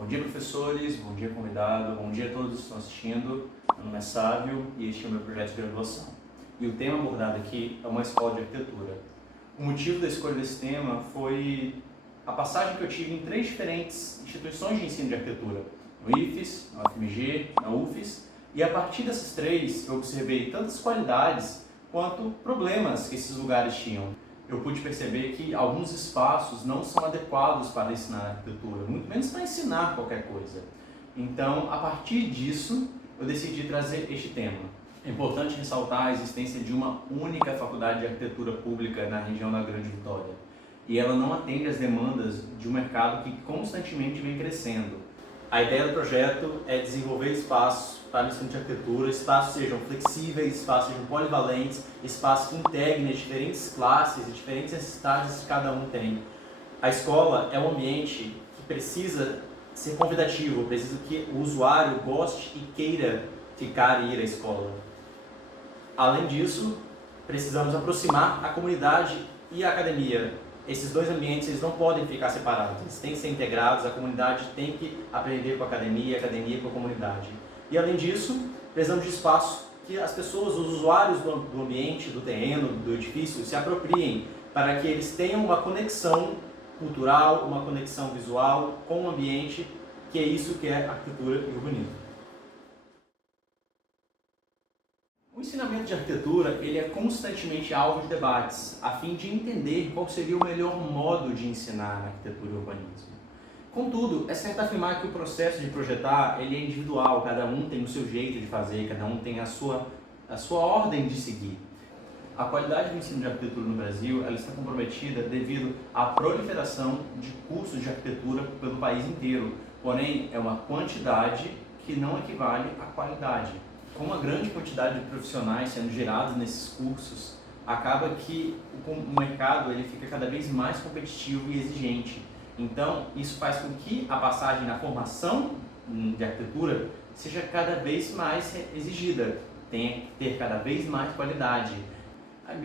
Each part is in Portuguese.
Bom dia, professores, bom dia, convidado, bom dia a todos que estão assistindo. Meu nome é Sávio e este é o meu projeto de graduação. E o tema abordado aqui é uma escola de arquitetura. O motivo da escolha desse tema foi a passagem que eu tive em 3 diferentes instituições de ensino de arquitetura, no IFES, na UFMG, na UFES, e a partir dessas 3 eu observei tantas qualidades quanto problemas que esses lugares tinham. Eu pude perceber que alguns espaços não são adequados para ensinar arquitetura, muito menos para ensinar qualquer coisa. Então, a partir disso, eu decidi trazer este tema. É importante ressaltar a existência de uma única faculdade de arquitetura pública na região da Grande Vitória. E ela não atende às demandas de um mercado que constantemente vem crescendo. A ideia do projeto é desenvolver espaços para o ensino de arquitetura, espaços sejam flexíveis, espaços sejam polivalentes, espaços que integrem as diferentes classes e diferentes necessidades que cada um tem. A escola é um ambiente que precisa ser convidativo, precisa que o usuário goste e queira ficar e ir à escola. Além disso, precisamos aproximar a comunidade e a academia. Esses 2 ambientes eles não podem ficar separados, eles têm que ser integrados, a comunidade tem que aprender com a academia com a comunidade. E além disso, precisamos de espaços que as pessoas, os usuários do ambiente, do terreno, do edifício, se apropriem, para que eles tenham uma conexão cultural, uma conexão visual com o ambiente, que é isso que é arquitetura e urbanismo. O ensinamento de arquitetura ele é constantemente alvo de debates, a fim de entender qual seria o melhor modo de ensinar arquitetura e urbanismo. Contudo, é certo afirmar que o processo de projetar ele é individual, cada um tem o seu jeito de fazer, cada um tem a sua ordem de seguir. A qualidade do ensino de arquitetura no Brasil ela está comprometida devido à proliferação de cursos de arquitetura pelo país inteiro, porém é uma quantidade que não equivale à qualidade. Com uma grande quantidade de profissionais sendo gerados nesses cursos, acaba que o mercado ele fica cada vez mais competitivo e exigente. Então, isso faz com que a passagem na formação de arquitetura seja cada vez mais exigida, tenha que ter cada vez mais qualidade.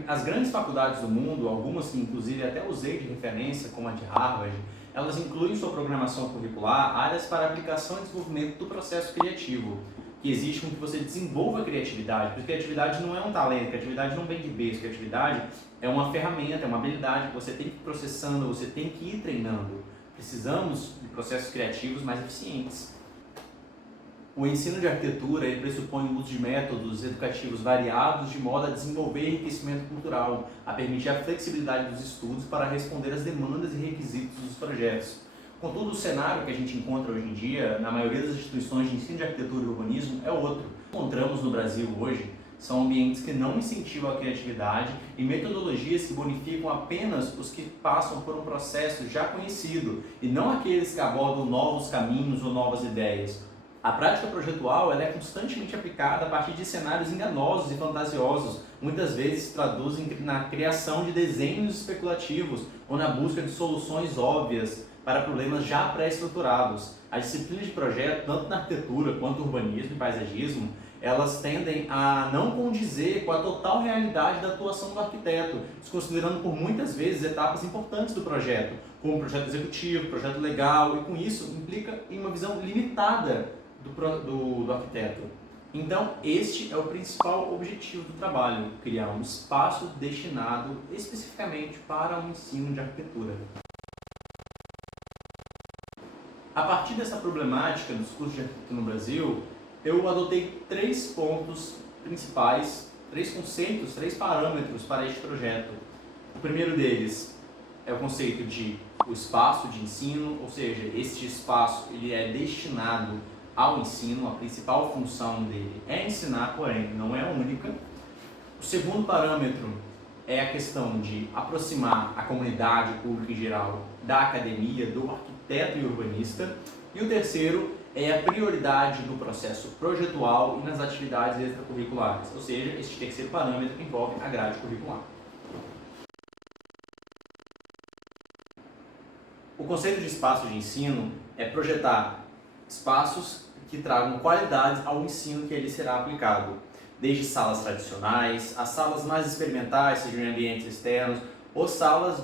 As grandes faculdades do mundo, algumas que inclusive até usei de referência, como a de Harvard, elas incluem em sua programação curricular áreas para aplicação e desenvolvimento do processo criativo, que exige com que você desenvolva a criatividade, porque criatividade não é um talento, criatividade não vem de berço, criatividade é uma ferramenta, é uma habilidade que você tem que ir processando, você tem que ir treinando. Precisamos de processos criativos mais eficientes. O ensino de arquitetura ele pressupõe o uso de métodos educativos variados de modo a desenvolver enriquecimento cultural, a permitir a flexibilidade dos estudos para responder às demandas e requisitos dos projetos. Contudo, o cenário que a gente encontra hoje em dia, na maioria das instituições de ensino de arquitetura e urbanismo, é outro. O que encontramos no Brasil hoje são ambientes que não incentivam a criatividade e metodologias que bonificam apenas os que passam por um processo já conhecido e não aqueles que abordam novos caminhos ou novas ideias. A prática projetual ela é constantemente aplicada a partir de cenários enganosos e fantasiosos, muitas vezes traduzem na criação de desenhos especulativos ou na busca de soluções óbvias para problemas já pré-estruturados. As disciplinas de projeto, tanto na arquitetura quanto no urbanismo e paisagismo, elas tendem a não condizer com a total realidade da atuação do arquiteto, desconsiderando por muitas vezes etapas importantes do projeto, como o projeto executivo, projeto legal, e com isso implica em uma visão limitada do arquiteto. Então, este é o principal objetivo do trabalho, criar um espaço destinado especificamente para o ensino de arquitetura. A partir dessa problemática dos cursos de arquitetura no Brasil, eu adotei 3 pontos principais, 3 conceitos, 3 parâmetros para este projeto. O primeiro deles é o conceito de o espaço de ensino, ou seja, este espaço ele é destinado ao ensino, a principal função dele é ensinar, porém não é a única. O segundo parâmetro é a questão de aproximar a comunidade pública em geral da academia, do arquiteto e urbanista. E o terceiro é a prioridade do processo projetual e nas atividades extracurriculares, ou seja, esse terceiro parâmetro envolve a grade curricular. O conceito de espaço de ensino é projetar espaços que tragam qualidades ao ensino que ele será aplicado, desde salas tradicionais, as salas mais experimentais, sejam em ambientes externos, ou salas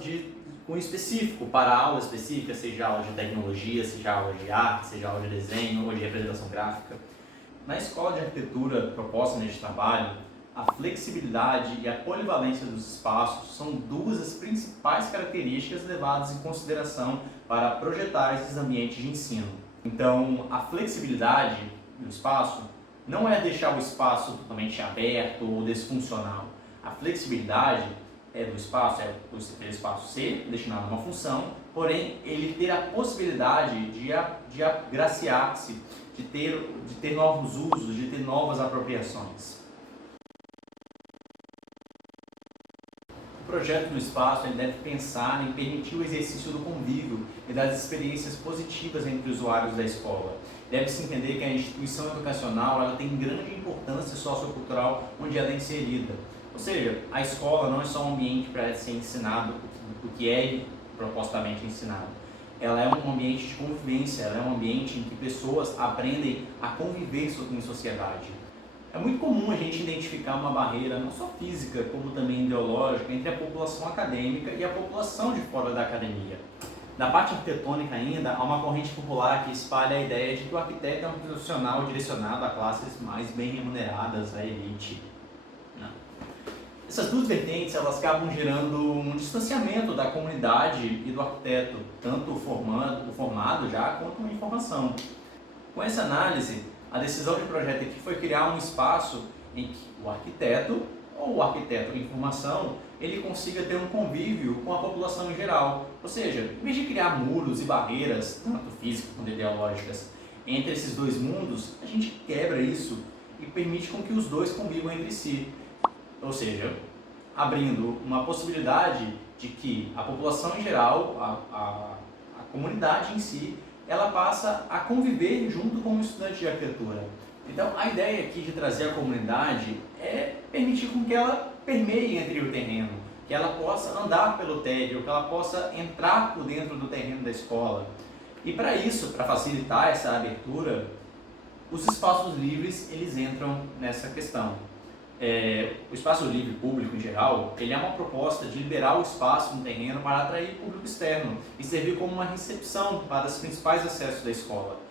cunho específico para aula específica, seja aula de tecnologia, seja aula de arte, seja aula de desenho ou de representação gráfica. Na escola de arquitetura proposta neste trabalho, a flexibilidade e a polivalência dos espaços são duas das principais características levadas em consideração para projetar esses ambientes de ensino. Então, a flexibilidade do espaço não é deixar o espaço totalmente aberto ou disfuncional. A flexibilidade do espaço é aquele espaço ser destinado a uma função, porém ele ter a possibilidade de agraciar-se, de ter novos usos, de ter novas apropriações. O projeto no espaço ele deve pensar em permitir o exercício do convívio e das experiências positivas entre usuários da escola. Deve-se entender que a instituição educacional ela tem grande importância sociocultural onde ela é inserida. Ou seja, a escola não é só um ambiente para ser ensinado o que é propostamente ensinado. Ela é um ambiente de convivência, ela é um ambiente em que pessoas aprendem a conviver em sociedade. É muito comum a gente identificar uma barreira, não só física, como também ideológica, entre a população acadêmica e a população de fora da academia. Na parte arquitetônica ainda, há uma corrente popular que espalha a ideia de que o arquiteto é um profissional direcionado a classes mais bem remuneradas, a elite. Não. Essas duas vertentes elas acabam gerando um distanciamento da comunidade e do arquiteto, tanto o formado já quanto a informação. Com essa análise, a decisão de projeto aqui foi criar um espaço em que o arquiteto ou o arquiteto em formação ele consiga ter um convívio com a população em geral. Ou seja, em vez de criar muros e barreiras, tanto físicas quanto ideológicas, entre esses dois mundos, a gente quebra isso e permite com que os dois convivam entre si. Ou seja, abrindo uma possibilidade de que a população em geral, a comunidade em si, ela passa a conviver junto com o estudante de arquitetura. Então, a ideia aqui de trazer a comunidade é permitir com que ela permeie entre o terreno, que ela possa andar pelo tédio, que ela possa entrar por dentro do terreno da escola. E para isso, para facilitar essa abertura, os espaços livres, eles entram nessa questão. O espaço livre público em geral, ele é uma proposta de liberar o espaço no terreno para atrair público externo e servir como uma recepção para os principais acessos da escola.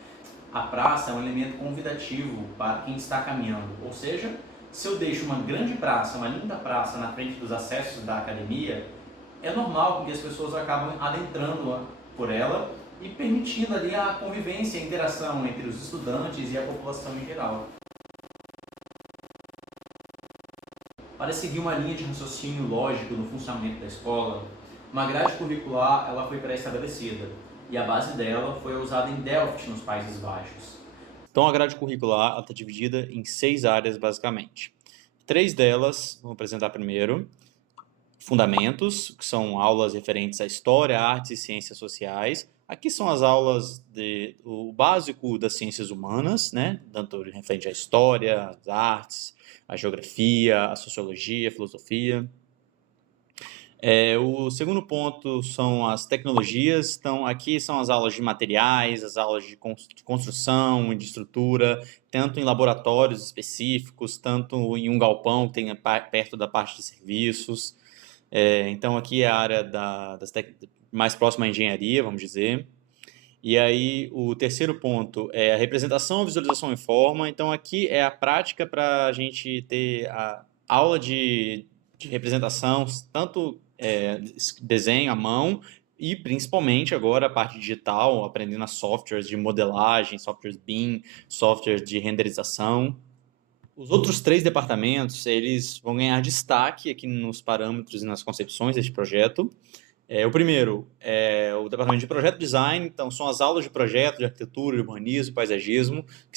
A praça é um elemento convidativo para quem está caminhando, ou seja, se eu deixo uma grande praça, uma linda praça na frente dos acessos da academia, é normal que as pessoas acabam adentrando por ela e permitindo ali a convivência e a interação entre os estudantes e a população em geral. Para seguir uma linha de raciocínio lógico no funcionamento da escola, uma grade curricular ela foi pré-estabelecida e a base dela foi usada em Delft, nos Países Baixos. Então, a grade curricular está dividida em 6 áreas, basicamente. 3 delas, vou apresentar primeiro. Fundamentos, que são aulas referentes à história, artes e ciências sociais. Aqui são as aulas o básico das ciências humanas, né? Tanto referente à história, às artes, à geografia, à sociologia, à filosofia. O segundo ponto são as tecnologias. Então, aqui são as aulas de materiais, as aulas de construção e de estrutura, tanto em laboratórios específicos, tanto em um galpão que tem perto da parte de serviços. Então, aqui é a área mais próxima à engenharia, vamos dizer. E aí, o terceiro ponto é a representação, visualização e forma. Então, aqui é a prática para a gente ter a aula de representação, tanto desenho à mão e, principalmente, agora a parte digital, aprendendo as softwares de modelagem, softwares BIM, softwares de renderização. Os outros 3 departamentos, eles vão ganhar destaque aqui nos parâmetros e nas concepções deste projeto. O primeiro é o departamento de projeto design, então são as aulas de projeto, de arquitetura, urbanismo, paisagismo, que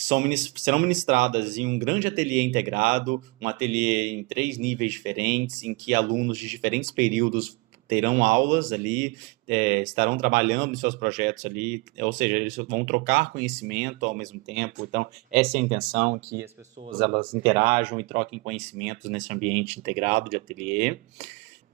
serão ministradas em um grande ateliê integrado, um ateliê em 3 níveis diferentes, em que alunos de diferentes períodos terão aulas ali, estarão trabalhando em seus projetos ali, ou seja, eles vão trocar conhecimento ao mesmo tempo. Então, essa é a intenção, que as pessoas elas interajam e troquem conhecimentos nesse ambiente integrado de ateliê.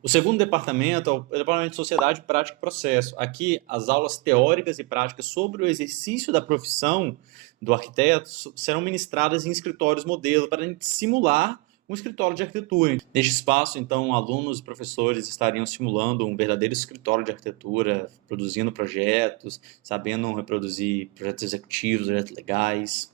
O segundo departamento é o departamento de sociedade, prática e processo. Aqui, as aulas teóricas e práticas sobre o exercício da profissão do arquiteto serão ministradas em escritórios modelo para simular um escritório de arquitetura. Neste espaço, então, alunos e professores estariam simulando um verdadeiro escritório de arquitetura, produzindo projetos, sabendo reproduzir projetos executivos, projetos legais.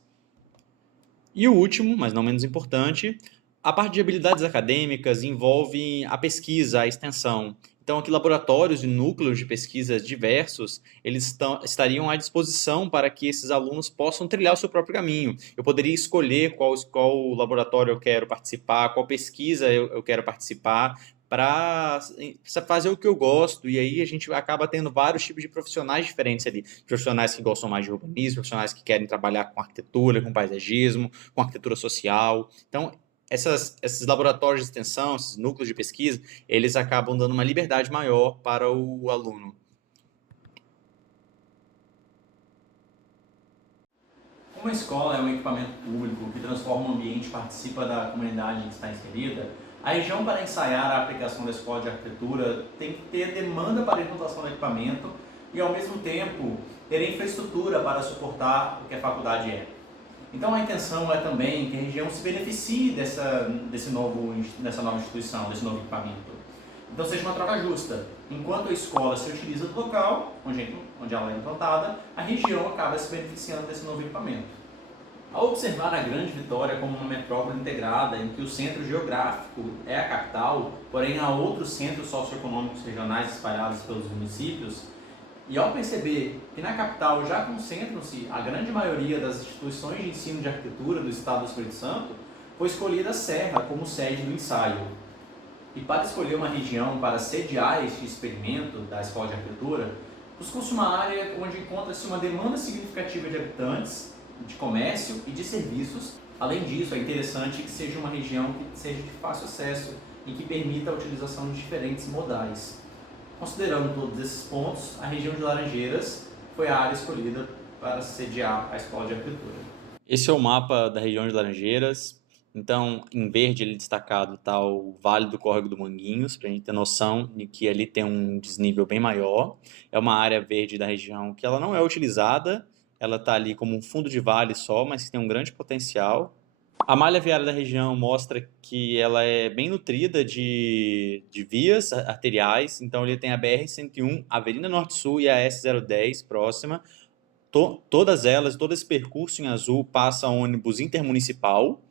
E o último, mas não menos importante, a parte de habilidades acadêmicas envolve a pesquisa, a extensão. Então, aqui laboratórios e núcleos de pesquisa diversos, eles estariam à disposição para que esses alunos possam trilhar o seu próprio caminho. Eu poderia escolher qual laboratório eu quero participar, qual pesquisa eu quero participar, para fazer o que eu gosto, e aí a gente acaba tendo vários tipos de profissionais diferentes ali. Profissionais que gostam mais de urbanismo, profissionais que querem trabalhar com arquitetura, com paisagismo, com arquitetura social. Então, esses laboratórios de extensão, esses núcleos de pesquisa, eles acabam dando uma liberdade maior para o aluno. Como a escola é um equipamento público que transforma o ambiente e participa da comunidade em que está inserida, a região para ensaiar a aplicação da escola de arquitetura tem que ter demanda para a implantação do equipamento e, ao mesmo tempo, ter infraestrutura para suportar o que a faculdade é. Então, a intenção é também que a região se beneficie dessa nova instituição, desse novo equipamento. Então, seja uma troca justa. Enquanto a escola se utiliza do local onde ela é implantada, a região acaba se beneficiando desse novo equipamento. Ao observar a Grande Vitória como uma metrópole integrada, em que o centro geográfico é a capital, porém há outros centros socioeconômicos regionais espalhados pelos municípios, e ao perceber que na capital já concentram-se a grande maioria das instituições de ensino de arquitetura do estado do Espírito Santo, foi escolhida a Serra como sede do ensaio. E para escolher uma região para sediar este experimento da Escola de Arquitetura, buscou-se uma área onde encontra-se uma demanda significativa de habitantes, de comércio e de serviços. Além disso, é interessante que seja uma região que seja de fácil acesso e que permita a utilização de diferentes modais. Considerando todos esses pontos, a região de Laranjeiras foi a área escolhida para sediar a Escola de Arquitetura. Esse é o mapa da região de Laranjeiras. Então, em verde, ele destacado está o Vale do Córrego do Manguinhos, para a gente ter noção de que ali tem um desnível bem maior. É uma área verde da região que ela não é utilizada, ela está ali como um fundo de vale só, mas que tem um grande potencial. A malha viária da região mostra que ela é bem nutrida de vias arteriais, então ele tem a BR-101, a Avenida Norte-Sul e a S010 próxima. Todas elas, todo esse percurso em azul passa ônibus intermunicipal.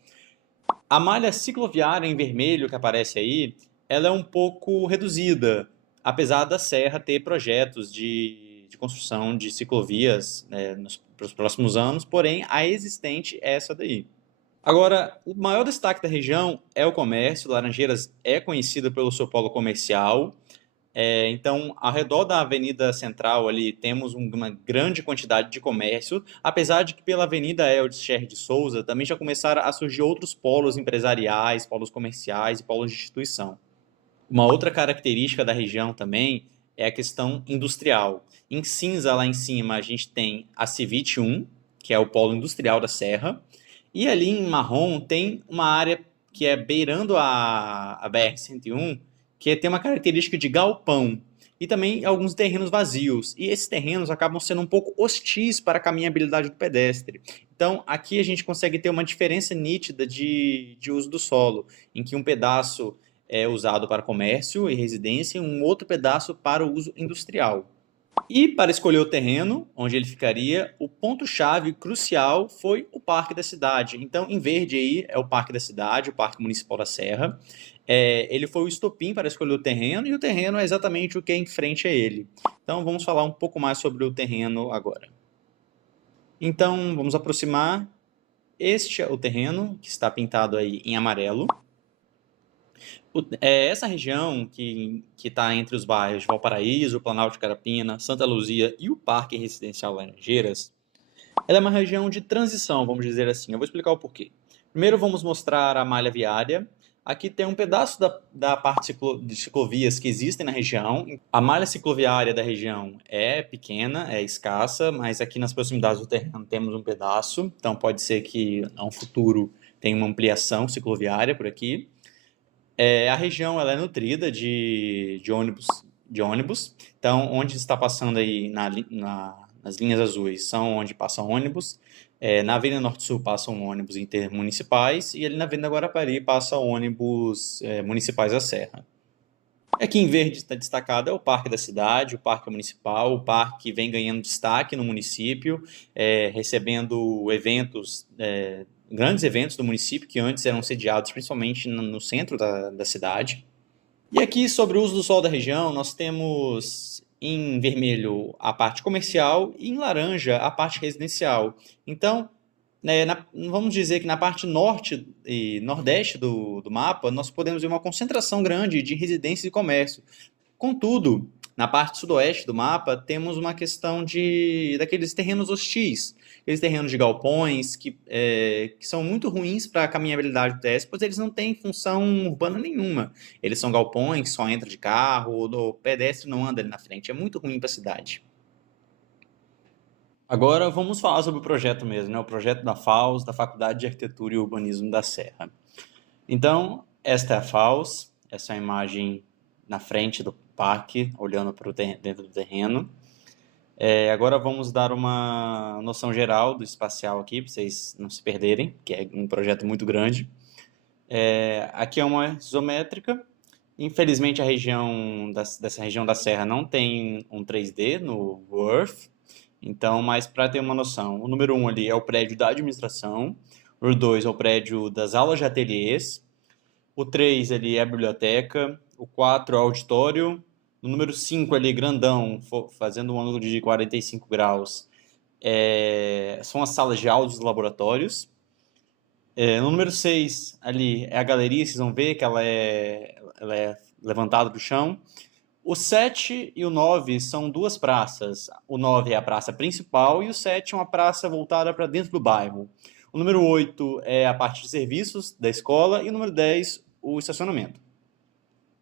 A malha cicloviária em vermelho que aparece aí, ela é um pouco reduzida, apesar da Serra ter projetos de construção de ciclovias, né, para os próximos anos, porém a existente é essa daí. Agora, o maior destaque da região é o comércio. Laranjeiras é conhecida pelo seu polo comercial. Então, ao redor da Avenida Central ali temos uma grande quantidade de comércio, apesar de que pela Avenida Eudes Scherr de Souza também já começaram a surgir outros polos empresariais, polos comerciais e polos de instituição. Uma outra característica da região também é a questão industrial. Em cinza, lá em cima, a gente tem a Civit 1, que é o polo industrial da Serra, e ali em marrom tem uma área que é beirando a BR-101, que tem uma característica de galpão e também alguns terrenos vazios. E esses terrenos acabam sendo um pouco hostis para a caminhabilidade do pedestre. Então, aqui a gente consegue ter uma diferença nítida de uso do solo, em que um pedaço é usado para comércio e residência e um outro pedaço para o uso industrial. E para escolher o terreno onde ele ficaria, o ponto-chave crucial foi o Parque da Cidade. Então, em verde aí é o Parque da Cidade, o Parque Municipal da Serra. Ele foi o estopim para escolher o terreno, e o terreno é exatamente o que é em frente a ele. Então, vamos falar um pouco mais sobre o terreno agora. Então, vamos aproximar. Este é o terreno, que está pintado aí em amarelo. Essa região que está entre os bairros de Valparaíso, Planalto de Carapina, Santa Luzia e o Parque Residencial Laranjeiras, ela é uma região de transição, vamos dizer assim. Eu vou explicar o porquê. Primeiro vamos mostrar a malha viária. Aqui tem um pedaço da parte de ciclovias que existem na região. A malha cicloviária da região é pequena, é escassa, mas aqui nas proximidades do terreno temos um pedaço. Então pode ser que no futuro tenha uma ampliação cicloviária por aqui. A região ela é nutrida de ônibus. Então, onde está passando aí nas linhas azuis são onde passam ônibus. Na Avenida Norte-Sul passam ônibus intermunicipais e ali na Avenida Guarapari passa ônibus municipais da Serra. Aqui em verde está destacado é o Parque da Cidade, o Parque Municipal, o parque vem ganhando destaque no município, recebendo eventos, grandes eventos do município que antes eram sediados principalmente no centro da cidade. E aqui, sobre o uso do solo da região, nós temos em vermelho a parte comercial e em laranja a parte residencial. Então, vamos dizer que na parte norte e nordeste do mapa, nós podemos ver uma concentração grande de residências e comércio. Contudo, na parte sudoeste do mapa, temos uma questão daqueles terrenos hostis, aqueles terrenos de galpões que são muito ruins para a caminhabilidade do TS, pois eles não têm função urbana nenhuma. Eles são galpões, só entra de carro, o pedestre não anda ali na frente. É muito ruim para a cidade. Agora vamos falar sobre o projeto mesmo, né? O projeto da FAUS, da Faculdade de Arquitetura e Urbanismo da Serra. Então, esta é a FAUS, essa é a imagem na frente do parque, olhando para dentro do terreno. Agora vamos dar uma noção geral do espacial aqui, para vocês não se perderem, que é um projeto muito grande. Aqui é uma isométrica. Infelizmente, dessa região da Serra não tem um 3D no Earth. Então, mas para ter uma noção, o número 1 ali é o prédio da administração, o número 2 é o prédio das aulas de ateliês, o 3 ali é a biblioteca, o 4 é o auditório, o número 5 ali, grandão, fazendo um ângulo de 45 graus, são as salas de aula dos laboratórios. No número 6 ali é a galeria, vocês vão ver que ela é levantada do chão. O 7 e o 9 são duas praças. O 9 é a praça principal e o 7 é uma praça voltada para dentro do bairro. O número 8 é a parte de serviços da escola e o número 10, o estacionamento.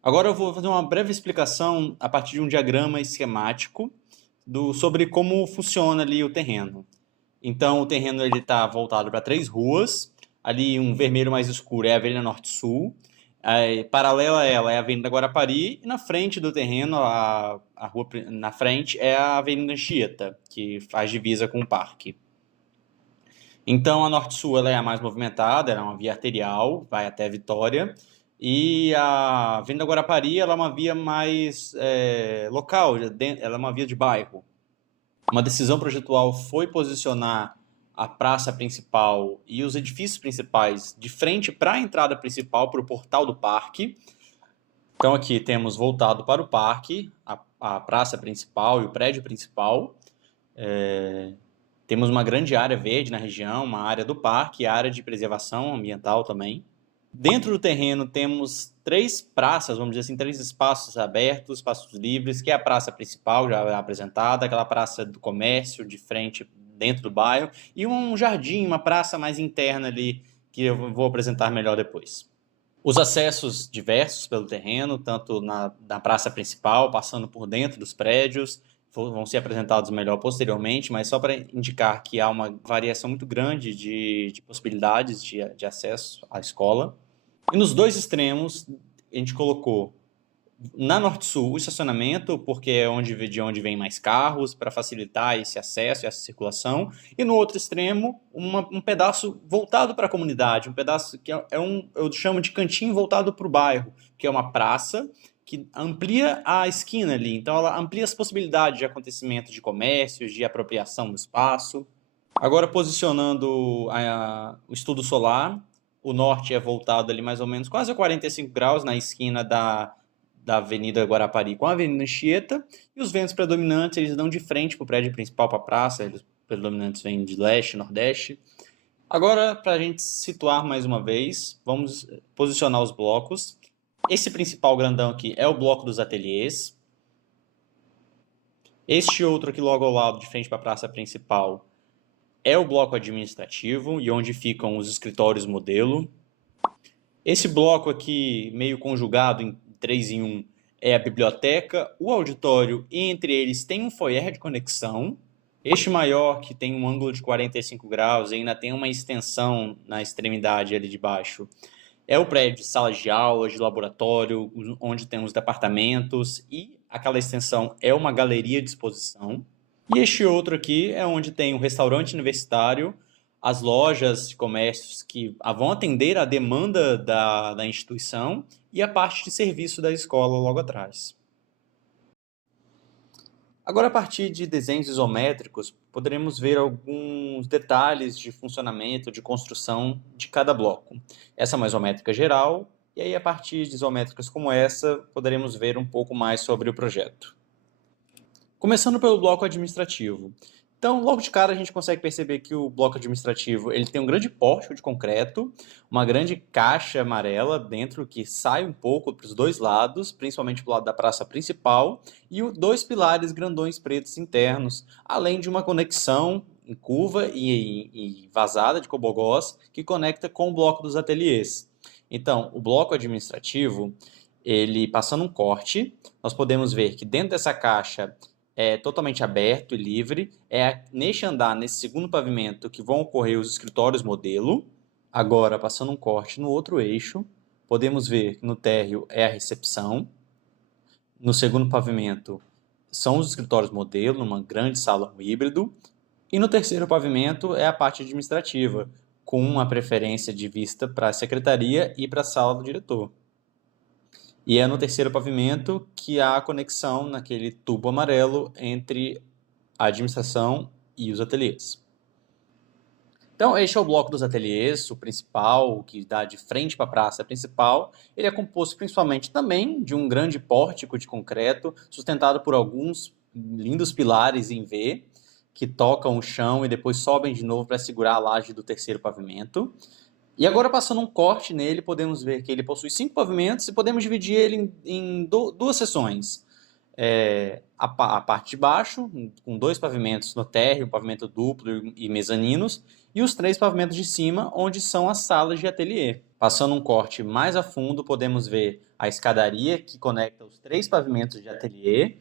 Agora eu vou fazer uma breve explicação a partir de um diagrama esquemático sobre como funciona ali o terreno. Então, o terreno está voltado para 3 ruas. Ali, um vermelho mais escuro é a Avenida Norte-Sul. Paralela a ela é a Avenida Guarapari e na frente do terreno, a rua na frente, é a Avenida Anchieta, que faz divisa com o parque. Então, a Norte-Sul ela é a mais movimentada, ela é uma via arterial, vai até Vitória, e a Avenida Guarapari ela é uma via mais local, ela é uma via de bairro. Uma decisão projetual foi posicionar a praça principal e os edifícios principais de frente para a entrada principal, para o portal do parque. Então aqui temos voltado para o parque, a praça principal e o prédio principal. Temos uma grande área verde na região, uma área do parque e área de preservação ambiental também. Dentro do terreno temos 3 praças, vamos dizer assim, 3 espaços abertos, espaços livres, que é a praça principal, já apresentada, aquela praça do comércio de frente dentro do bairro, e um jardim, uma praça mais interna ali, que eu vou apresentar melhor depois. Os acessos diversos pelo terreno, tanto na praça principal, passando por dentro dos prédios, vão ser apresentados melhor posteriormente, mas só para indicar que há uma variação muito grande de possibilidades de acesso à escola. E nos 2 extremos, a gente colocou na Norte-Sul o estacionamento, porque é de onde vem mais carros, para facilitar esse acesso e essa circulação. E no outro extremo, um pedaço voltado para a comunidade, um pedaço que eu chamo de cantinho voltado para o bairro, que é uma praça que amplia a esquina ali. Então, ela amplia as possibilidades de acontecimento de comércios, de apropriação do espaço. Agora, posicionando o estudo solar, o norte é voltado ali mais ou menos quase a 45 graus na esquina da Avenida Guarapari com a Avenida Anchieta, e os ventos predominantes eles dão de frente para o prédio principal, para a praça, eles predominantes vêm de leste, nordeste. Agora, para a gente situar mais uma vez, vamos posicionar os blocos. Esse principal grandão aqui é o bloco dos ateliês. Este outro aqui logo ao lado, de frente para a praça principal, é o bloco administrativo e onde ficam os escritórios modelo. Esse bloco aqui, meio conjugado em 3 em 1, é a biblioteca, o auditório e entre eles tem um foyer de conexão. Este maior, que tem um ângulo de 45 graus e ainda tem uma extensão na extremidade ali de baixo, é o prédio de salas de aula, de laboratório, onde tem os departamentos e aquela extensão é uma galeria de exposição. E este outro aqui é onde tem um restaurante universitário, as lojas de comércios que vão atender a demanda da instituição e a parte de serviço da escola logo atrás. Agora, a partir de desenhos isométricos, poderemos ver alguns detalhes de funcionamento, de construção de cada bloco. Essa é uma isométrica geral, e aí a partir de isométricas como essa, poderemos ver um pouco mais sobre o projeto. Começando pelo bloco administrativo. Então, logo de cara, a gente consegue perceber que o bloco administrativo ele tem um grande pórtico de concreto, uma grande caixa amarela dentro que sai um pouco para os dois lados, principalmente para o lado da praça principal, e dois pilares grandões pretos internos, além de uma conexão em curva e vazada de cobogós que conecta com o bloco dos ateliês. Então, o bloco administrativo, ele passando um corte, nós podemos ver que dentro dessa caixa é totalmente aberto e livre. É neste andar, nesse segundo pavimento, que vão ocorrer os escritórios modelo. Agora, passando um corte no outro eixo, podemos ver que no térreo é a recepção. No segundo pavimento são os escritórios modelo, numa grande salão híbrido. E no terceiro pavimento é a parte administrativa, com uma preferência de vista para a secretaria e para a sala do diretor. E é no terceiro pavimento que há a conexão naquele tubo amarelo entre a administração e os ateliês. Então, este é o bloco dos ateliês, o principal, que dá de frente para a praça principal. Ele é composto principalmente também de um grande pórtico de concreto, sustentado por alguns lindos pilares em V, que tocam o chão e depois sobem de novo para segurar a laje do terceiro pavimento. E agora, passando um corte nele, podemos ver que ele possui 5 pavimentos e podemos dividir ele em duas seções. A parte de baixo, com 2 pavimentos no térreo, pavimento duplo e mezaninos, e os 3 pavimentos de cima, onde são as salas de ateliê. Passando um corte mais a fundo, podemos ver a escadaria que conecta os 3 pavimentos de ateliê,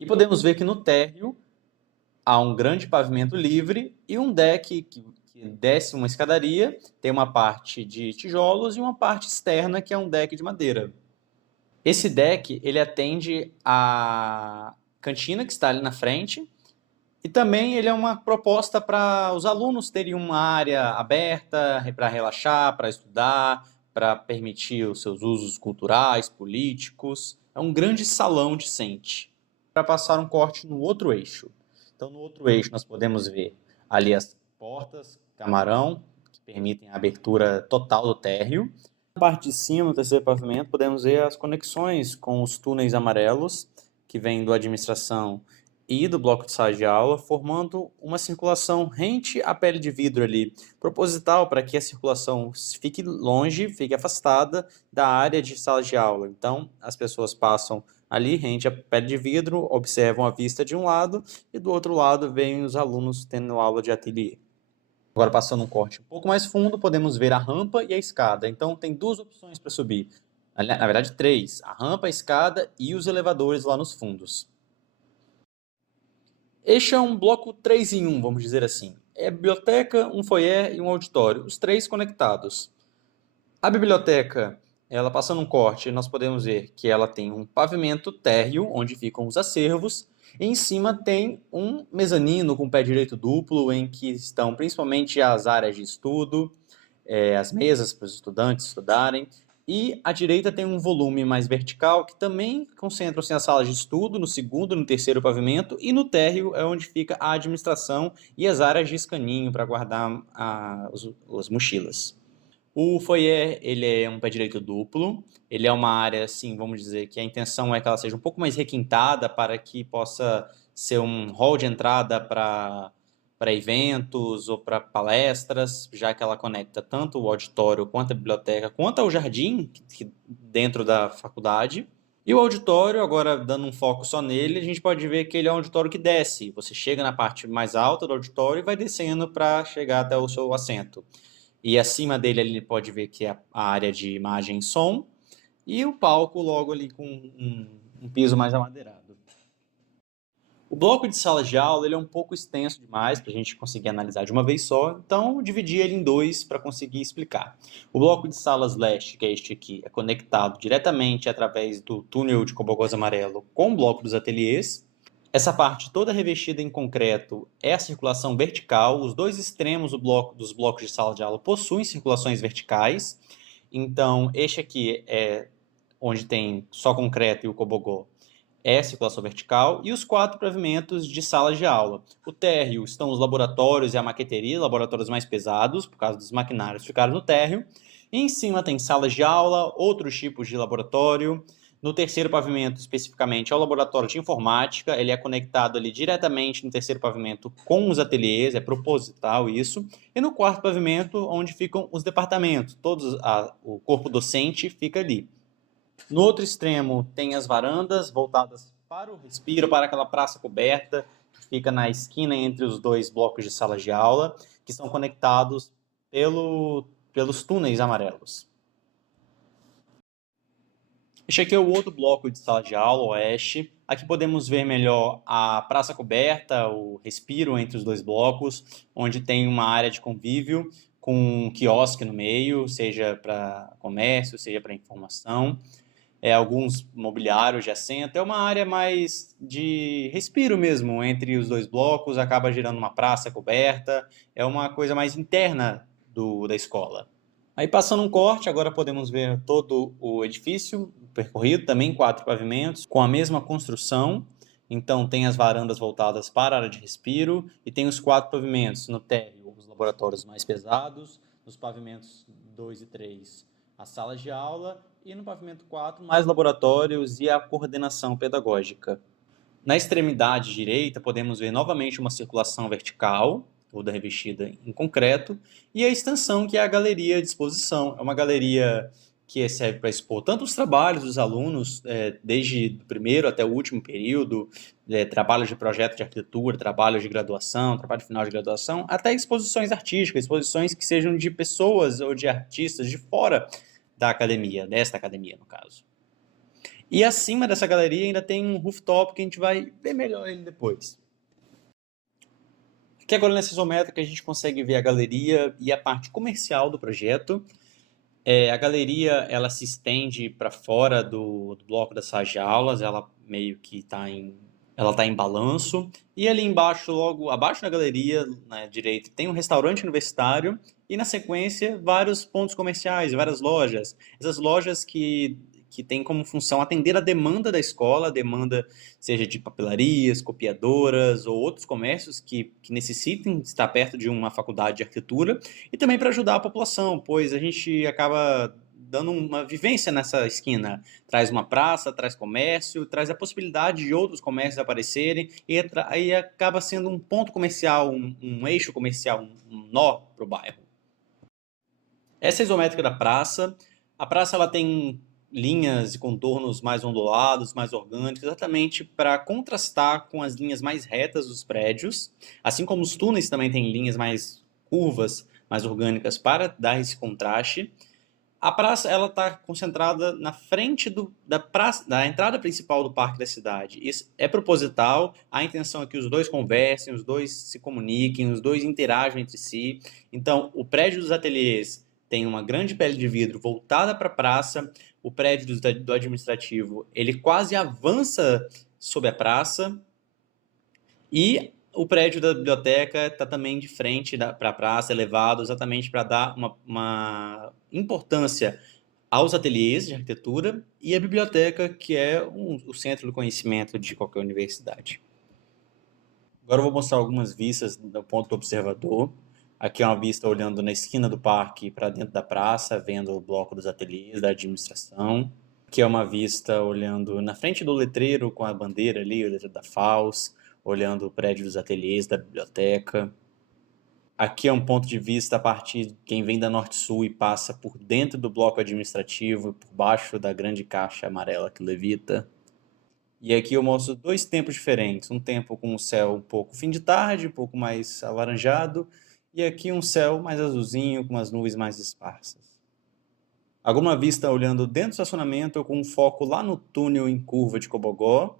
e podemos ver que no térreo há um grande pavimento livre e um deck que desce uma escadaria, tem uma parte de tijolos e uma parte externa que é um deck de madeira. Esse deck ele atende à cantina que está ali na frente e também ele é uma proposta para os alunos terem uma área aberta para relaxar, para estudar, para permitir os seus usos culturais, políticos. É um grande salão decente. Para passar um corte no outro eixo. Então, no outro eixo nós podemos ver ali as portas, camarão, que permitem a abertura total do térreo. Na parte de cima, no terceiro pavimento, podemos ver as conexões com os túneis amarelos, que vêm da administração e do bloco de sala de aula, formando uma circulação rente à pele de vidro ali, proposital para que a circulação fique longe, fique afastada da área de sala de aula. Então, as pessoas passam ali, rente à pele de vidro, observam a vista de um lado e do outro lado vêm os alunos tendo aula de ateliê. Agora, passando um corte um pouco mais fundo, podemos ver a rampa e a escada. Então, tem 2 opções para subir. Na verdade, 3. A rampa, a escada e os elevadores lá nos fundos. Este é um bloco 3 em 1, vamos dizer assim. É a biblioteca, um foyer e um auditório, os 3 conectados. A biblioteca, ela passando um corte, nós podemos ver que ela tem um pavimento térreo, onde ficam os acervos, e em cima tem um mezanino com pé direito duplo, em que estão principalmente as áreas de estudo, as mesas para os estudantes estudarem, e à direita tem um volume mais vertical, que também concentram-se nas salas de estudo, no segundo e no terceiro pavimento, e no térreo é onde fica a administração e as áreas de escaninho para guardar as mochilas. O foyer, ele é um pé direito duplo, ele é uma área, assim, vamos dizer, que a intenção é que ela seja um pouco mais requintada para que possa ser um hall de entrada para eventos ou para palestras, já que ela conecta tanto o auditório quanto a biblioteca, quanto ao jardim dentro da faculdade. E o auditório, agora dando um foco só nele, a gente pode ver que ele é um auditório que desce. Você chega na parte mais alta do auditório e vai descendo para chegar até o seu assento. E acima dele ele pode ver que é a área de imagem e som, e o palco logo ali com um piso mais amadeirado. O bloco de sala de aula ele é um pouco extenso demais para a gente conseguir analisar de uma vez só, então dividi ele em 2 para conseguir explicar. O bloco de salas leste, que é este aqui, é conectado diretamente através do túnel de cobogós amarelo com o bloco dos ateliês. Essa parte toda revestida em concreto é a circulação vertical. Os dois extremos dos blocos de sala de aula possuem circulações verticais. Então, este aqui é onde tem só concreto e o cobogó, é a circulação vertical, e os 4 pavimentos de sala de aula. O térreo estão os laboratórios e a maqueteria, laboratórios mais pesados, por causa dos maquinários ficaram no térreo. E em cima tem salas de aula, outros tipos de laboratório. No terceiro pavimento, especificamente, é o laboratório de informática. Ele é conectado ali diretamente no terceiro pavimento com os ateliês, é proposital isso. E no quarto pavimento, onde ficam os departamentos, o corpo docente fica ali. No outro extremo, tem as varandas voltadas para o respiro, para aquela praça coberta, que fica na esquina entre os dois blocos de sala de aula, que são conectados pelos túneis amarelos. Este aqui é o outro bloco de sala de aula, o oeste. Aqui podemos ver melhor a praça coberta, o respiro entre os dois blocos, onde tem uma área de convívio com um quiosque no meio, seja para comércio, seja para informação. Alguns mobiliários de assento. É uma área mais de respiro mesmo entre os dois blocos, acaba gerando uma praça coberta. É uma coisa mais interna da escola. Aí passando um corte, agora podemos ver todo o edifício percorrido, também 4 pavimentos, com a mesma construção. Então tem as varandas voltadas para a área de respiro e tem os 4 pavimentos no térreo, os laboratórios mais pesados, nos pavimentos 2 e 3, a sala de aula e no pavimento 4, mais laboratórios e a coordenação pedagógica. Na extremidade direita, podemos ver novamente uma circulação vertical, toda revestida em concreto, e a extensão, que é a galeria de exposição. É uma galeria que serve para expor tanto os trabalhos dos alunos, desde o primeiro até o último período, trabalhos de projeto de arquitetura, trabalhos de graduação, trabalho final de graduação, até exposições artísticas, exposições que sejam de pessoas ou de artistas de fora da academia, desta academia, no caso. E acima dessa galeria ainda tem um rooftop que a gente vai ver melhor ele depois. Aqui agora nessa isométrica a gente consegue ver a galeria e a parte comercial do projeto. A galeria ela se estende para fora do bloco das salas de aulas, ela meio que está em balanço. E ali embaixo, logo abaixo da galeria, na direita, tem um restaurante universitário e na sequência vários pontos comerciais, várias lojas. Essas lojas que têm como função atender a demanda da escola, a demanda seja de papelarias, copiadoras ou outros comércios que necessitem estar perto de uma faculdade de arquitetura, e também para ajudar a população, pois a gente acaba dando uma vivência nessa esquina. Traz uma praça, traz comércio, traz a possibilidade de outros comércios aparecerem, e aí acaba sendo um ponto comercial, um eixo comercial, um nó para o bairro. Essa é a isométrica da praça. A praça ela tem linhas e contornos mais ondulados, mais orgânicos, exatamente para contrastar com as linhas mais retas dos prédios, assim como os túneis também têm linhas mais curvas, mais orgânicas para dar esse contraste. A praça ela está concentrada na frente da entrada principal do parque da cidade. Isso é proposital, a intenção é que os dois conversem, os dois se comuniquem, os dois interajam entre si. Então, o prédio dos ateliês tem uma grande pele de vidro voltada para a praça. O prédio do administrativo ele quase avança sobre a praça, e o prédio da biblioteca está também de frente para a praça, elevado, exatamente para dar uma importância aos ateliês de arquitetura e a biblioteca, que é o centro do conhecimento de qualquer universidade. Agora eu vou mostrar algumas vistas do ponto do observador. Aqui é uma vista olhando na esquina do parque para dentro da praça, vendo o bloco dos ateliês, da administração. Aqui é uma vista olhando na frente do letreiro com a bandeira ali, o letreiro da FAUS, olhando o prédio dos ateliês, da biblioteca. Aqui é um ponto de vista a partir de quem vem da Norte-Sul e passa por dentro do bloco administrativo, por baixo da grande caixa amarela que levita. E aqui eu mostro dois tempos diferentes. Um tempo com o céu um pouco fim de tarde, um pouco mais alaranjado, e aqui um céu mais azulzinho, com as nuvens mais esparsas. Alguma vista olhando dentro do estacionamento com um foco lá no túnel em curva de Cobogó.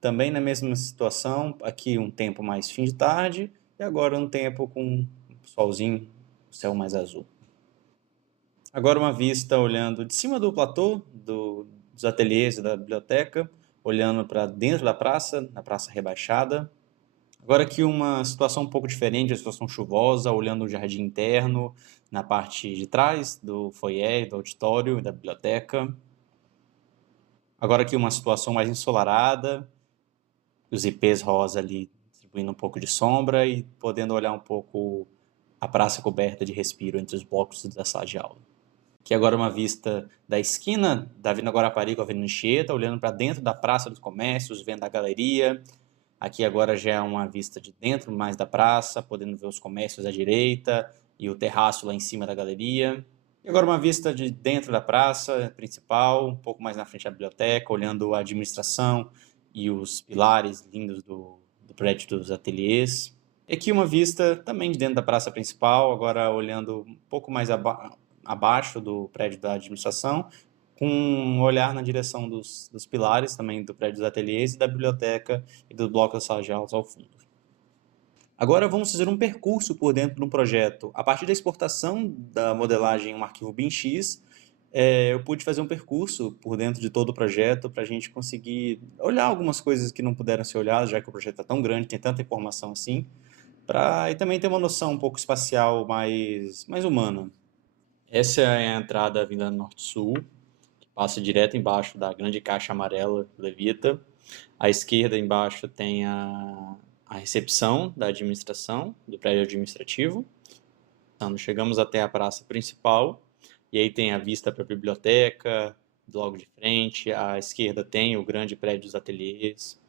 Também na mesma situação, aqui um tempo mais fim de tarde, e agora um tempo com solzinho, céu mais azul. Agora uma vista olhando de cima do platô dos ateliês da biblioteca, olhando para dentro da praça, na praça rebaixada. Agora aqui uma situação um pouco diferente, a situação chuvosa, olhando o jardim interno, na parte de trás do foyer, do auditório e da biblioteca. Agora aqui uma situação mais ensolarada, os ipês rosa ali distribuindo um pouco de sombra e podendo olhar um pouco a praça coberta de respiro entre os blocos da sala de aula. Aqui agora uma vista da esquina da Avenida Guarapari com a Avenida Anchieta, olhando para dentro da Praça dos Comércios, vendo a galeria. Aqui agora já é uma vista de dentro mais da praça, podendo ver os comércios à direita e o terraço lá em cima da galeria. E agora uma vista de dentro da praça principal, um pouco mais na frente da biblioteca, olhando a administração e os pilares lindos do prédio dos ateliês. E aqui uma vista também de dentro da praça principal, agora olhando um pouco mais abaixo do prédio da administração, com um olhar na direção dos pilares também do prédio dos ateliês e da biblioteca e do bloco das salas de aulas ao fundo. Agora vamos fazer um percurso por dentro de um projeto. A partir da exportação da modelagem em um arquivo BIM-X, eu pude fazer um percurso por dentro de todo o projeto para a gente conseguir olhar algumas coisas que não puderam ser olhadas, já que o projeto é tão grande, tem tanta informação assim, e também ter uma noção um pouco espacial mais humana. Essa é a entrada da Avenida Norte-Sul, que passa direto embaixo da grande caixa amarela Levita. À esquerda, embaixo, tem a recepção da administração, do prédio administrativo. Então, chegamos até a praça principal, e aí tem a vista para a biblioteca, logo de frente. À esquerda tem o grande prédio dos ateliês.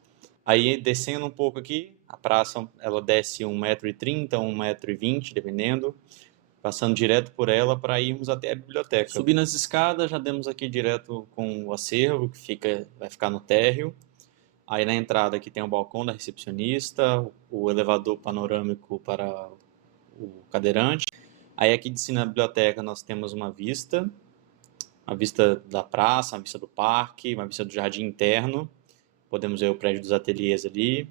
Aí, descendo um pouco aqui, a praça ela desce 1,30 m, 1,20 m, dependendo, passando direto por ela para irmos até a biblioteca. Subindo as escadas, já demos aqui direto com o acervo, que vai ficar no térreo. Aí na entrada aqui tem o balcão da recepcionista, o elevador panorâmico para o cadeirante. Aí aqui de cima na biblioteca nós temos uma vista da praça, uma vista do parque, uma vista do jardim interno. Podemos ver o prédio dos ateliês ali,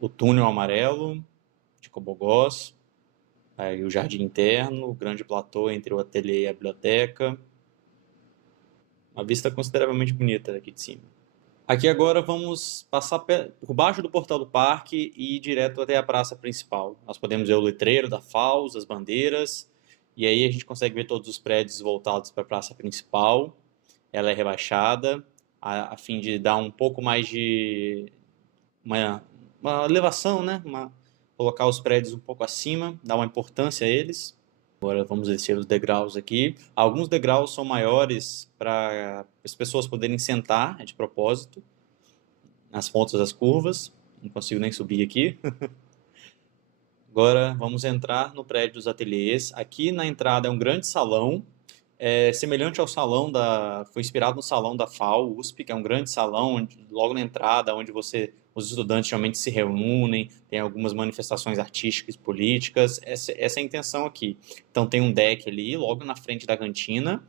o túnel amarelo de Cobogós, aí o jardim interno, o grande platô entre o ateliê e a biblioteca. Uma vista consideravelmente bonita daqui de cima. Aqui agora vamos passar por baixo do portal do parque e ir direto até a praça principal. Nós podemos ver o letreiro da FAUS, as bandeiras, e aí a gente consegue ver todos os prédios voltados para a praça principal. Ela é rebaixada, a fim de dar um pouco mais de uma elevação, né? Colocar os prédios um pouco acima, dar uma importância a eles. Agora vamos descer os degraus aqui. Alguns degraus são maiores para as pessoas poderem sentar, de propósito, nas pontas das curvas. Não consigo nem subir aqui. Agora vamos entrar no prédio dos ateliês. Aqui na entrada é um grande salão, semelhante ao salão foi inspirado no salão da FAO, USP, que é um grande salão, logo na entrada, onde os estudantes realmente se reúnem, tem algumas manifestações artísticas e políticas, essa é a intenção aqui. Então tem um deck ali, logo na frente da cantina,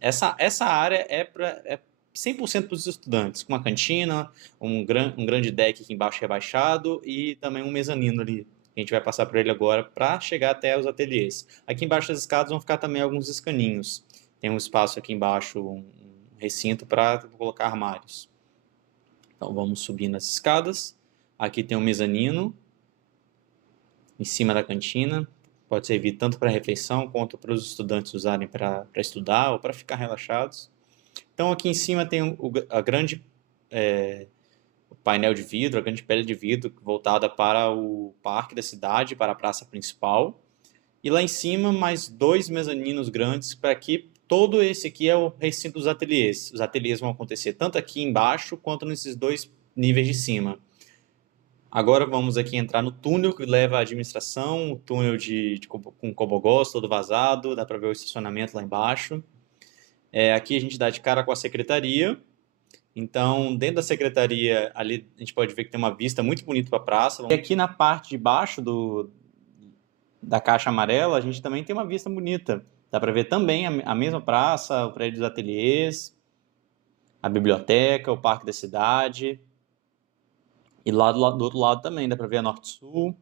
essa área é 100% para os estudantes, com uma cantina, um grande deck aqui embaixo rebaixado e também um mezanino ali. A gente vai passar por ele agora para chegar até os ateliês. Aqui embaixo das escadas vão ficar também alguns escaninhos. Tem um espaço aqui embaixo, um recinto para colocar armários. Então vamos subir nas escadas. Aqui tem um mezanino em cima da cantina. Pode servir tanto para refeição quanto para os estudantes usarem para estudar ou para ficar relaxados. Então aqui em cima tem a grande o painel de vidro, a grande pele de vidro voltada para o parque da cidade, para a praça principal. E lá em cima, mais 2 mezaninos grandes para que todo esse aqui é o recinto dos ateliês. Os ateliês vão acontecer tanto aqui embaixo quanto nesses 2 níveis de cima. Agora vamos aqui entrar no túnel que leva à administração, o túnel com cobogós todo vazado, dá para ver o estacionamento lá embaixo. Aqui a gente dá de cara com a secretaria. Então, dentro da secretaria, ali a gente pode ver que tem uma vista muito bonita para a praça. E aqui na parte de baixo da caixa amarela, a gente também tem uma vista bonita. Dá para ver também a mesma praça, o prédio dos ateliês, a biblioteca, o parque da cidade. E lá do outro lado também dá para ver a Norte-Sul.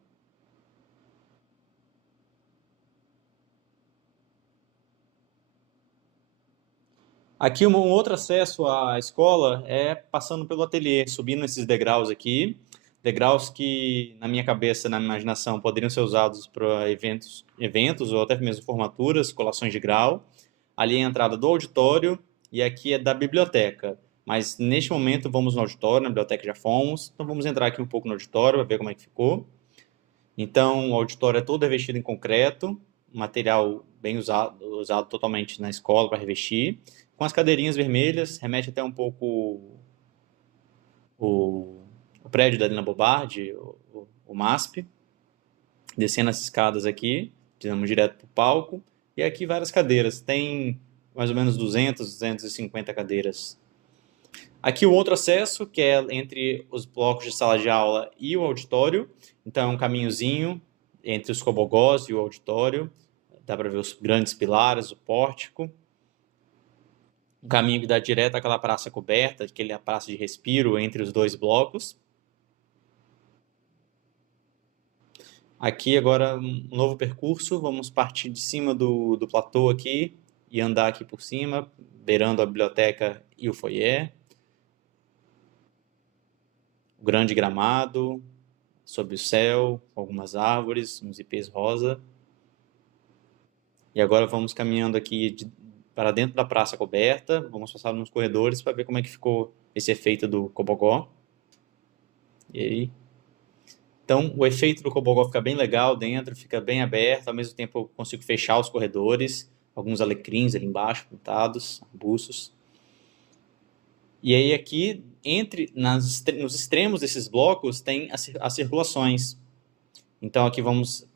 Aqui um outro acesso à escola é passando pelo ateliê, subindo esses degraus aqui, degraus que na minha cabeça, na minha imaginação, poderiam ser usados para eventos ou até mesmo formaturas, colações de grau. Ali é a entrada do auditório e aqui é da biblioteca. Mas neste momento vamos no auditório, na biblioteca já fomos, então vamos entrar aqui um pouco no auditório para ver como é que ficou. Então o auditório é todo revestido em concreto, material bem usado totalmente na escola para revestir, com as cadeirinhas vermelhas, remete até um pouco o prédio da Dina Bobardi, o MASP, descendo as escadas aqui, vamos direto para o palco, e aqui várias cadeiras, tem mais ou menos 250 cadeiras. Aqui o outro acesso, que é entre os blocos de sala de aula e o auditório, então é um caminhozinho entre os cobogós e o auditório, dá para ver os grandes pilares, o pórtico, um caminho que dá direto àquela praça coberta, aquela praça de respiro entre os dois blocos. Aqui agora um novo percurso, vamos partir de cima do platô aqui e andar aqui por cima, beirando a biblioteca e o foyer. O grande gramado, sob o céu, algumas árvores, uns ipês rosa. E agora vamos caminhando aqui para dentro da praça coberta, vamos passar nos corredores para ver como é que ficou esse efeito do cobogó. E aí, então o efeito do cobogó fica bem legal dentro, fica bem aberto, ao mesmo tempo eu consigo fechar os corredores, alguns alecrins ali embaixo, pintados, arbustos. E aí aqui, nos extremos desses blocos, tem as circulações. Então aqui vamos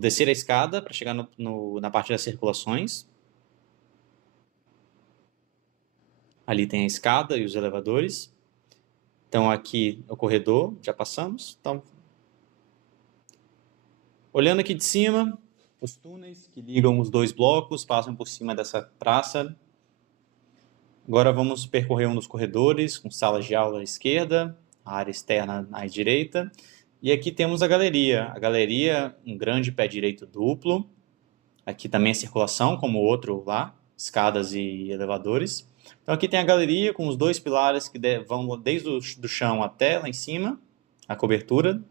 descer a escada para chegar na parte das circulações. Ali tem a escada e os elevadores. Então aqui o corredor, já passamos. Então, olhando aqui de cima, os túneis que ligam os dois blocos passam por cima dessa praça. Agora vamos percorrer um dos corredores, com salas de aula à esquerda, a área externa à direita. E aqui temos a galeria, um grande pé direito duplo. Aqui também a circulação, como o outro lá, escadas e elevadores. Então aqui tem a galeria com os dois pilares que vão desde o chão até lá em cima, a cobertura.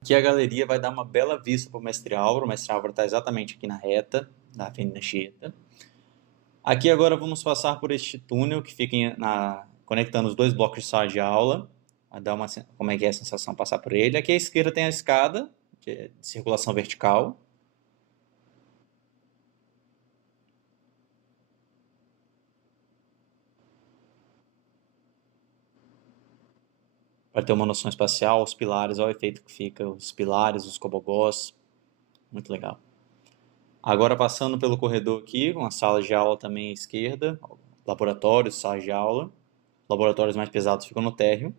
Aqui a galeria vai dar uma bela vista para o Mestre Álvaro. O Mestre Álvaro está exatamente aqui na reta da Avenida Anchieta. Aqui agora vamos passar por este túnel que fica conectando os dois blocos de sala de aula. Vai dar como é que é a sensação passar por ele. Aqui à esquerda tem a escada de circulação vertical. Para ter uma noção espacial, os pilares, olha o efeito que fica, os pilares, os cobogós, muito legal. Agora passando pelo corredor aqui, com a sala de aula também à esquerda, laboratórios, sala de aula, laboratórios mais pesados ficam no térreo.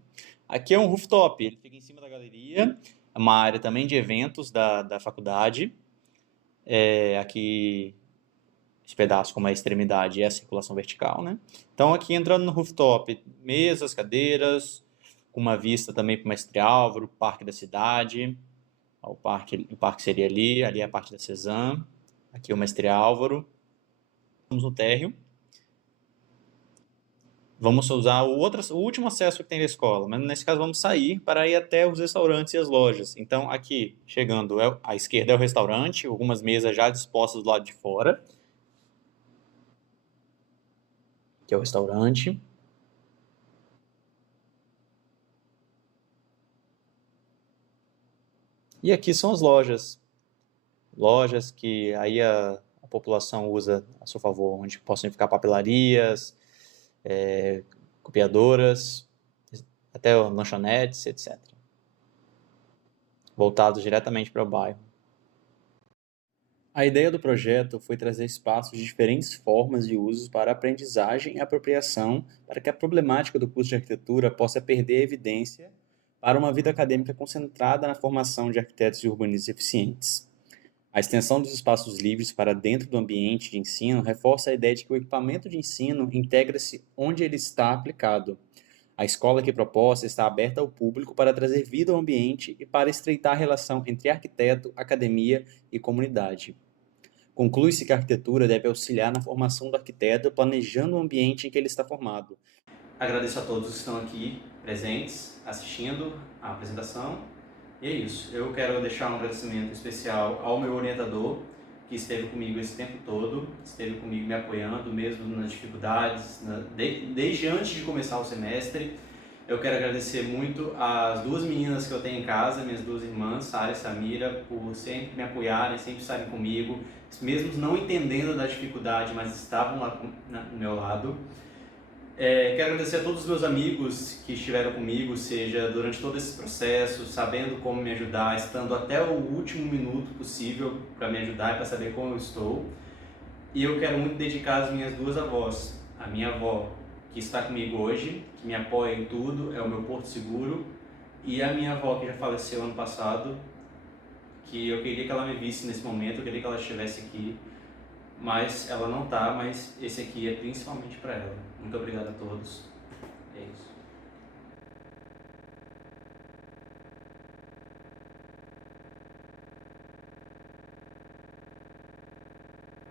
Aqui é um rooftop, ele fica em cima da galeria, é uma área também de eventos da faculdade. Aqui, esse pedaço como é a extremidade é a circulação vertical, né? Então aqui entrando no rooftop, mesas, cadeiras, com uma vista também para o Mestre Álvaro, Parque da Cidade. O parque seria ali é a parte da Cezanne. Aqui o Mestre Álvaro. Vamos no térreo. Vamos usar o último acesso que tem da escola, mas nesse caso vamos sair para ir até os restaurantes e as lojas. Então aqui, chegando à esquerda é o restaurante, algumas mesas já dispostas do lado de fora. Aqui é o restaurante. E aqui são as lojas. Lojas que aí a população usa a seu favor, onde possam ficar papelarias, copiadoras, até lanchonetes, etc. Voltados diretamente para o bairro. A ideia do projeto foi trazer espaços de diferentes formas de usos para aprendizagem e apropriação para que a problemática do curso de arquitetura possa perder evidência para uma vida acadêmica concentrada na formação de arquitetos e urbanistas eficientes. A extensão dos espaços livres para dentro do ambiente de ensino reforça a ideia de que o equipamento de ensino integra-se onde ele está aplicado. A escola aqui proposta está aberta ao público para trazer vida ao ambiente e para estreitar a relação entre arquiteto, academia e comunidade. Conclui-se que a arquitetura deve auxiliar na formação do arquiteto, planejando o ambiente em que ele está formado. Agradeço a todos que estão aqui presentes, assistindo a apresentação. E é isso. Eu quero deixar um agradecimento especial ao meu orientador, que esteve comigo esse tempo todo, esteve comigo me apoiando, mesmo nas dificuldades, desde antes de começar o semestre. Eu quero agradecer muito às duas meninas que eu tenho em casa, minhas duas irmãs, Sara e Samira, por sempre me apoiarem, sempre estarem comigo, mesmo não entendendo da dificuldade, mas estavam lá no meu lado. Quero agradecer a todos os meus amigos que estiveram comigo, seja durante todo esse processo, sabendo como me ajudar, estando até o último minuto possível para me ajudar e para saber como eu estou. E eu quero muito dedicar às minhas duas avós. A minha avó, que está comigo hoje, que me apoia em tudo, é o meu porto seguro, e a minha avó, que já faleceu ano passado, que eu queria que ela me visse nesse momento, eu queria que ela estivesse aqui, mas ela não está, mas esse aqui é principalmente para ela. Muito obrigado a todos. É isso.